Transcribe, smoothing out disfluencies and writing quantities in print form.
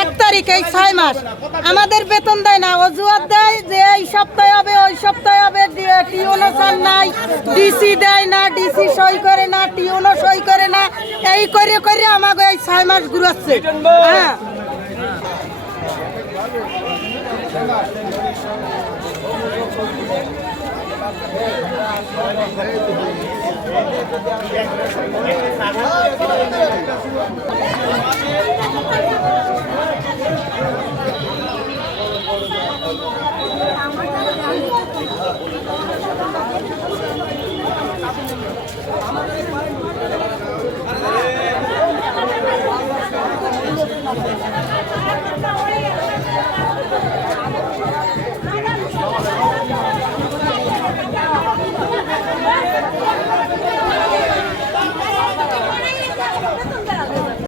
এক তারিখে 6 মাস আমাদের বেতন দেয় না, অজুহাত দেয় যে এই সপ্তাহে হবে ওই সপ্তাহে হবে, টিউনো চান নাই, ডিসি দেয় না, ডিসি সই করে না, টিউনো সই করে না, এই করে করে আমাকে এই 6 মাস ঘুরাচ্ছে। হ্যাঁ আমাদের